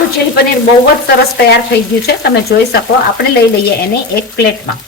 આપણું ચીલી પનીર બહુ જ સરસ તૈયાર થઈ ગયું છે, તમે જોઈ શકો. આપણે લઈ લઈએ એને એક પ્લેટમાં.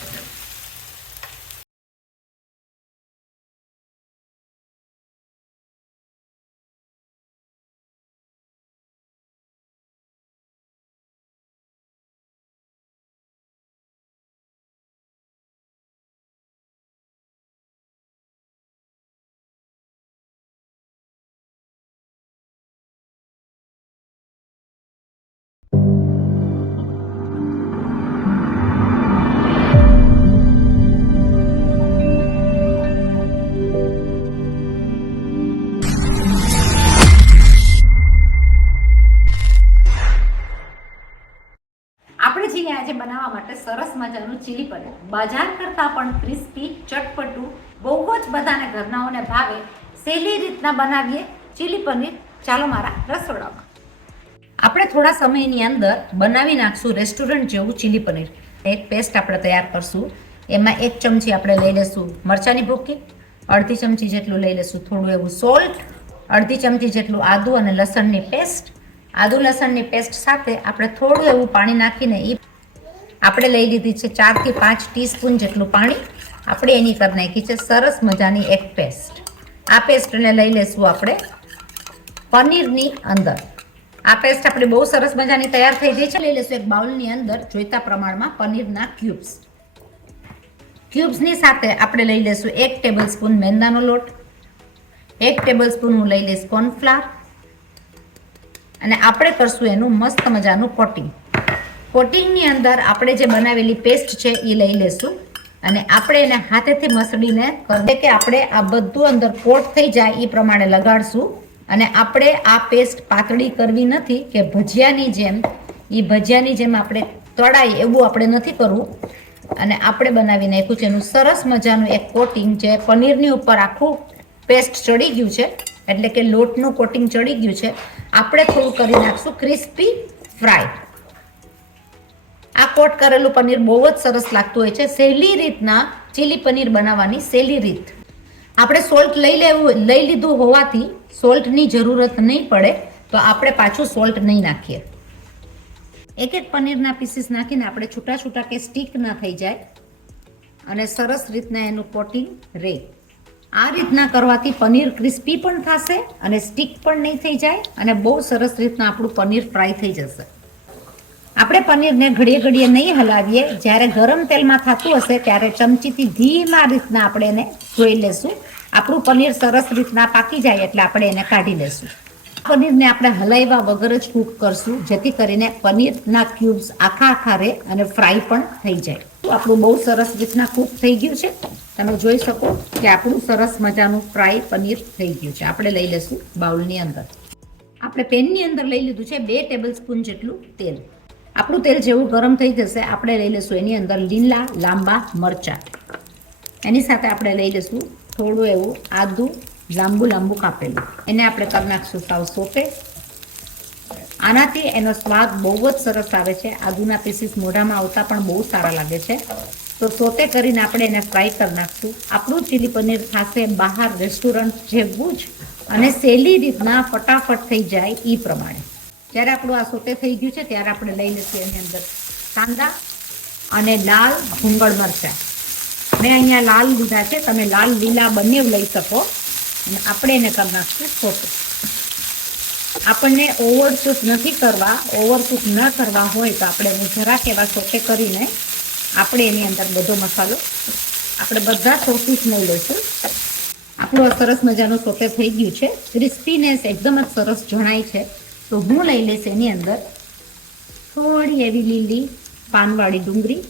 આપણે છીએ આજે બનાવવા માટે સરસ મજાનું ચીલી પનીર. બજાર કરતાં પણ ક્રિસ્પી, ચટપટું, બહુ જ બધાને ઘરનાઓને ભાવે. સહેલી રીતના બનાવીએ ચીલી પનીર. ચાલો મારા રસોડામાં. આપણે થોડા સમયની અંદર બનાવી નાખશું રેસ્ટોરન્ટ જેવું ચીલી પનીર. એક પેસ્ટ આપણે તૈયાર કરશું. એમાં 1 ચમચી આપણે લઈ લઈશું મરચાંની ભૂકી, અડધી ચમચી જેટલું લઈ લઈશું થોડું એવું સોલ્ટ, અડધી ચમચી જેટલું આદુ અને લસણની પેસ્ટ. આદુ લસણની પેસ્ટ સાથે આપણે થોડું એવું પાણી નાખીને આપણે લઈ લીધી છે 4 થી 5 ટીસ્પૂન જેટલું પાણી. આપણે એની કરી નાખી છે સરસ મજાની એક પેસ્ટ. આ પેસ્ટને લઈ લેશું આપણે પનીરની અંદર. આ પેસ્ટ આપણે બહુ સરસ મજાની તૈયાર થઈ ગઈ છે. લઈ લેશું એક બાઉલની અંદર જોઈતા પ્રમાણમાં પનીરના ક્યુબ્સની સાથે આપણે લઈ લેશું 1 ટેબલસ્પૂન મેંદાનો લોટ, 1 ટેબલસ્પૂન હું લઈ લઈશ કોર્નફ્લાવર અને આપણે કરશું એનું મસ્ત મજાનું કોટિંગ. કોટિંગની અંદર આપણે જે બનાવેલી પેસ્ટ છે એ લઈ લેશું અને આપણે એને હાથેથી મસળીને કરીએ કે આપણે આ બધું અંદર કોટ થઈ જાય એ પ્રમાણે લગાડશું. અને આપણે આ પેસ્ટ પાતળી કરવી નથી કે ભજીયાની જેમ આપણે તળાય એવું આપણે નથી કરવું. અને આપણે બનાવી નાખ્યું છે એનું સરસ મજાનું એક કોટિંગ, જે પનીરની ઉપર આખું પેસ્ટ ચડી ગયું છે, એટલે કે લોટનું કોટિંગ ચડી ગયું છે. આપણે થોડું કરી નાખશું ક્રિસ્પી ફ્રાય. આ કોટ કરેલું પનીર બહુ જ સરસ લાગતું હોય છે. સહેલી રીતના ચીલી પનીર બનાવવાની સહેલી રીત. આપણે સોલ્ટ લઈ લીધું હોવાથી સોલ્ટની જરૂરત નહીં પડે, તો આપણે પાછું સોલ્ટ નહીં નાખીએ. એક પનીરના પીસીસ નાખીને આપણે છૂટા છૂટા કે સ્ટીક ના થઈ જાય અને સરસ રીતના એનું કોટિંગ રહે. આ રીતના કરવાથી પનીર ક્રિસ્પી પણ થશે અને સ્ટીક પણ નહીં થઈ જાય અને બહુ સરસ રીતના આપણું પનીર ફ્રાય થઈ જશે. આપણે પનીરને ઘડીએ ઘડીએ નહીં હલાવીએ. જ્યારે ગરમ તેલમાં થતું હશે ત્યારે ચમચીથી ધીમા રીતના આપણે એને જોઈ લેશું. આપણું પનીર સરસ રીતના પાકી જાય એટલે આપણે એને કાઢી લેશું. પનીરને આપણે હલાવ્યા વગર જ કૂક કરશું, જેથી કરીને પનીરના ક્યુબ્સ આખા રહે અને ફ્રાય પણ થઈ જાય. આપણું બહુ સરસ રીતના કૂક થઈ ગયું છે. તમે જોઈ શકો કે આપણું સરસ મજાનું ફ્રાય પનીર થઈ ગયું છે. આપણે લઈ લેશું બાઉલની અંદર. આપણે પેનની અંદર લઈ લીધું છે 2 ટેબલસ્પૂન જેટલું તેલ. આપણું તેલ જેવું ગરમ થઈ જશે આપણે લઈ લઈશું એની અંદર લીલા લાંબા મરચાં. એની સાથે આપણે લઈ લઈશું થોડું એવું આદું લાંબુ કાપેલું. એને આપણે કરી નાખશું સાવ સોતે. આનાથી એનો સ્વાદ બહુ જ સરસ આવે છે. આદુના પીસીસ મોઢામાં આવતા પણ બહુ સારા લાગે છે. તો સોતે કરીને આપણે એને ફ્રાય કરી નાખશું. આપણું ચીલી પનીર થશે બહાર રેસ્ટોરન્ટ જેવું જ અને સહેલી રીતના ફટાફટ થઈ જાય એ પ્રમાણે. જ્યારે આપણું આ સોતે થઈ ગયું છે ત્યારે આપણે લઈ લઈશું એની અંદર કાંદા અને લાલ ભૂંગળ મરચાં. મેં અહીંયા લાલ લીધા છે, તમે લાલ લીલા બંને લઈ શકો. અને આપણે એને કરી નાખશું સોતે. આપણને ઓવરકુક નથી કરવા. ઓવરકુક ન કરવા હોય તો આપણે એને જરાક એવા સોતે કરીને આપણે એની અંદર બધો મસાલો આપણે બધા સોસીસ નહીં લઈશું. આપણું આ સરસ મજાનું સોતે થઈ ગયું છે. ક્રિસ્પીનેસ એકદમ જ સરસ જણાય છે. તો હું લઈ લઈશ એની અંદર થોડી એવી લીલી પાનવાળી ડુંગળી,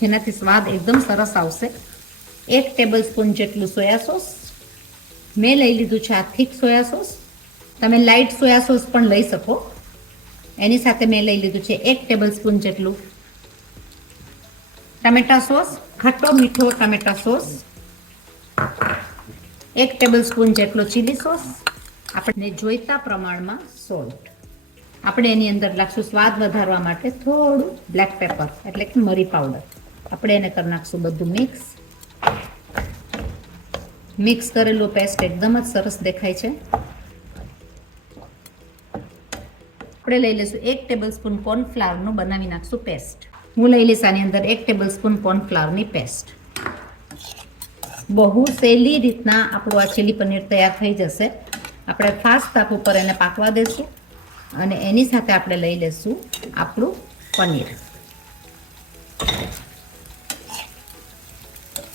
જેનાથી સ્વાદ એકદમ સરસ આવશે. 1 ટેબલસ્પૂન જેટલું સોયા સોસ. મેં લઈ લીધું છે આ થીક સોયા સોસ. તમે લાઇટ સોયા સોસ પણ લઈ શકો. એની સાથે મેં લઈ લીધું છે 1 ટેબલસ્પૂન જેટલું ટમેટા સોસ, ખટ્ટો મીઠો ટમેટા સોસ. 1 ટેબલસ્પૂન જેટલો ચીલી સોસ. આપણે જોઈતા પ્રમાણમાં સોલ્ટ. આપણે એની અંદર નાખશું સ્વાદ વધારવા માટે થોડું બ્લેક પેપર એટલે કે મરી પાવડર. આપણે એને કરી નાખશું બધું મિક્સ કરેલું પેસ્ટ એકદમ જ સરસ દેખાય છે. આપણે લઈ લઈશું 1 ટેબલસ્પૂન કોર્નફ્લાવરનું બનાવી નાખશું પેસ્ટ. હું લઈ લઈશ આની અંદર 1 ટેબલસ્પૂન કોર્નફ્લાવરની પેસ્ટ. બહુ સહેલી રીતના આપણું આ ચીલી પનીર તૈયાર થઈ જશે. આપણે ફાસ્ટ તાપ ઉપર એને પાકવા દેશું અને એની સાથે આપણે લઈ લઈશું આપણું પનીર.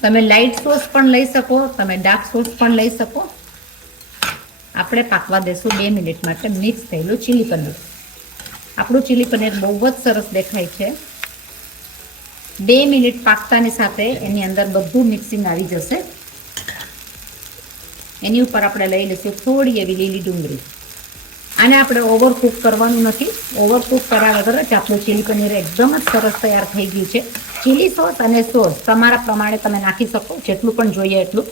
તમે લાઇટ સોસ પણ લઈ શકો, તમે ડાર્ક સોસ પણ લઈ શકો. આપણે પાકવા દેશું 2 મિનિટ માટે મિક્સ થયેલું ચીલી પનીર. આપણું ચીલી પનીર બહુ જ સરસ દેખાય છે. 2 મિનિટ પાકતાની સાથે એની અંદર બધું મિક્સિંગ આવી જશે. એની ઉપર આપણે લઈ લઈશું થોડી એવી લીલી ડુંગળી. આને આપણે ઓવરકુક કરવાનું નથી. ઓવરકુક કર્યા વગર જ આપણું ચીલી પનીર એકદમ જ સરસ તૈયાર થઈ ગયું છે. ચીલી સોસ અને સોસ તમારા પ્રમાણે તમે નાખી શકો, જેટલું પણ જોઈએ એટલું.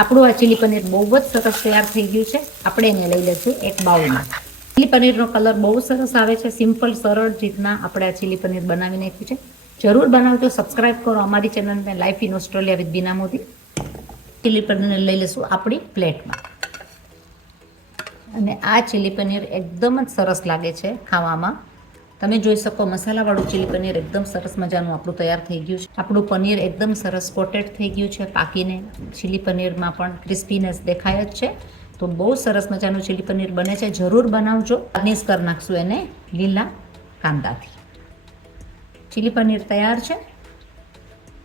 આપણું આ ચીલી પનીર બહુ જ સરસ તૈયાર થઈ ગયું છે. આપણે એને લઈ લઈશું એક બાઉલમાં. ચીલી પનીરનો કલર બહુ સરસ આવે છે. સિમ્પલ સરળ રીતના આપણે આ ચીલી પનીર બનાવી નાખ્યું છે. જરૂર બનાવજો, સબસ્ક્રાઈબ કરો અમારી ચેનલને life in Australia with Bina Modi. Chilli paneer લઈ લઈશું આપણી પ્લેટમાં. અને આ ચીલી પનીર એકદમ જ સરસ લાગે છે ખાવામાં. તમે જોઈ શકો મસાલાવાળું ચીલી પનીર એકદમ સરસ મજાનું આપણું તૈયાર થઈ ગયું છે. આપણું પનીર એકદમ સરસ કોટેડ થઈ ગયું છે પાકીને. ચીલી પનીરમાં પણ ક્રિસ્પીનેસ દેખાય જ છે. તો બહુ સરસ મજાનું ચીલી પનીર બને છે. જરૂર બનાવજો. ગાર્નિશ કરી નાખશું એને લીલા કાંદાથી. ચીલી પનીર તૈયાર છે.